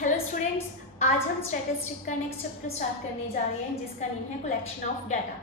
Hello students, आज हम statistic का नेक्स्ट चैप्टर स्टार्ट करने जा रहे हैं जिसका नेम है कलेक्शन ऑफ डाटा।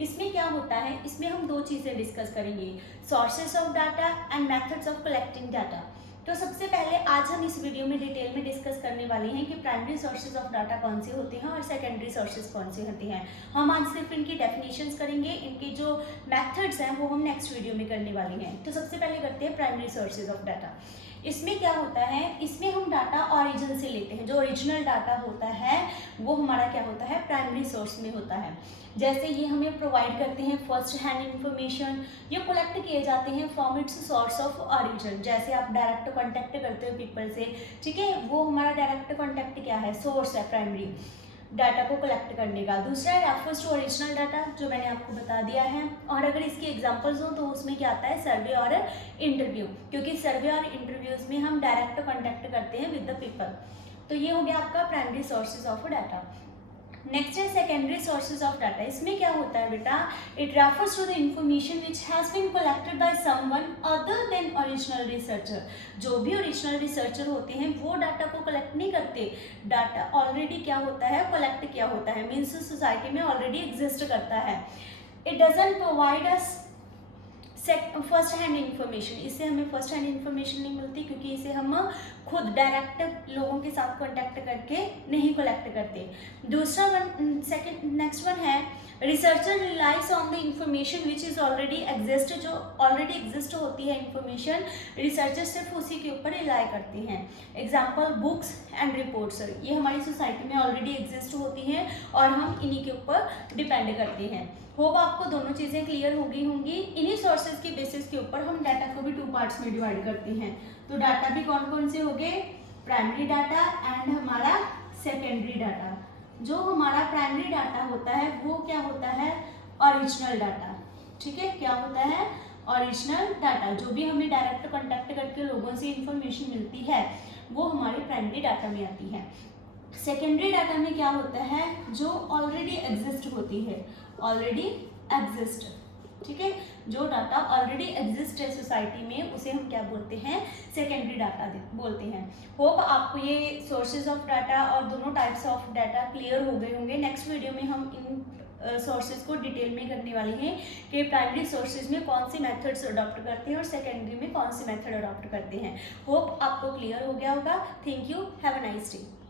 इसमें क्या होता है, इसमें हम दो चीज़ें डिस्कस करेंगे, sources of data and methods of collecting data. तो सबसे पहले आज हम इस वीडियो में डिटेल में डिस्कस करने वाले हैं कि प्राइमरी सोर्सेज ऑफ डाटा कौन से होते हैं और सेकेंडरी सोर्सेज कौन से होते हैं। हम आज सिर्फ इनकी डेफिनेशंस करेंगे, इनके जो मेथड्स हैं वो हम नेक्स्ट वीडियो में करने वाले हैं। तो सबसे पहले करते हैं प्राइमरी सोर्सेज ऑफ डाटा। इसमें क्या होता है, इसमें हम डाटा ओरिजिन से लेते हैं। जो ओरिजिनल डाटा होता है वो हमारा क्या होता है, प्राइमरी सोर्स में होता है। जैसे ये हमें प्रोवाइड करते हैं फर्स्ट हैंड इंफॉर्मेशन, ये कलेक्ट किए जाते हैं from its source of origin. जैसे आप डायरेक्ट कांटेक्ट करते हो पीपल से, ठीक है, वो हमारा डायरेक्ट कांटेक्ट क्या है, सोर्स है प्राइमरी डाटा को कलेक्ट करने का। दूसरा है रेफर्स टू ओरिजिनल डाटा, जो मैंने आपको बता दिया है। और अगर इसकी एग्जांपल्स हो तो उसमें क्या आता है, सर्वे और इंटरव्यू, क्योंकि सर्वे और इंटरव्यूज में हम डायरेक्ट कांटेक्ट करते हैं विद द पीपल। तो ये हो गया आपका primary sources of data. Next है सेकेंडरी सोर्सेज ऑफ डाटा। इसमें क्या होता है बेटा, it refers to the information which has been collected by someone other than original researcher. जो भी ओरिजिनल रिसर्चर होते हैं वो डाटा को कलेक्ट नहीं करते, डाटा ऑलरेडी क्या होता है, कलेक्ट किया होता है, मीन्स सोसाइटी में ऑलरेडी एग्जिस्ट करता है। It doesn't provide us first hand information, इससे हमें फर्स्ट हैंड इंफॉर्मेशन नहीं मिलती क्योंकि इसे हम खुद डायरेक्ट लोगों के साथ कांटेक्ट करके नहीं कलेक्ट करते। दूसरा वन, सेकंड नेक्स्ट वन है researcher relies on the information which is already exist. जो ऑलरेडी एग्जिस्ट होती है इंफॉर्मेशन, रिसर्चर सिर्फ उसी के ऊपर रिलाई करते हैं। एग्जाम्पल बुक्स एंड रिपोर्ट्स, ये हमारी सोसाइटी में ऑलरेडी एग्जिस्ट होती हैं और हम इन्हीं के ऊपर डिपेंड करते हैं। होप आपको दोनों चीज़ें क्लियर हो गई होंगी। इन्हीं सोर्सेज की बेसिस के ऊपर हम डाटा को भी टू पार्ट्स में डिवाइड करते हैं। तो डाटा भी कौन कौन से हो गए, प्राइमरी डाटा एंड हमारा सेकेंडरी डाटा। जो हमारा प्राइमरी डाटा होता है वो क्या होता है, ओरिजिनल डाटा, ठीक है। क्या होता है, ओरिजिनल डाटा। जो भी हमें डायरेक्ट कांटेक्ट करके लोगों से इंफॉर्मेशन मिलती है वो हमारे प्राइमरी डाटा में आती है। सेकेंडरी डाटा में क्या होता है, जो ऑलरेडी एग्जिस्ट होती है, ऑलरेडी एग्जिस्ट, ठीक है। जो डाटा ऑलरेडी एग्जिस्ट है सोसाइटी में उसे हम क्या बोलते हैं, सेकेंडरी डाटा बोलते हैं। होप आपको ये सोर्सेज ऑफ डाटा और दोनों टाइप्स ऑफ डाटा क्लियर हो गए होंगे। नेक्स्ट वीडियो में हम इन सोर्सेज को डिटेल में करने वाले हैं कि प्राइमरी सोर्सेज में कौन सी मेथड्स अडॉप्ट करते हैं और सेकेंडरी में कौन सी मेथड अडॉप्ट करते हैं। होप आपको क्लियर हो गया होगा। Thank you, have a nice day.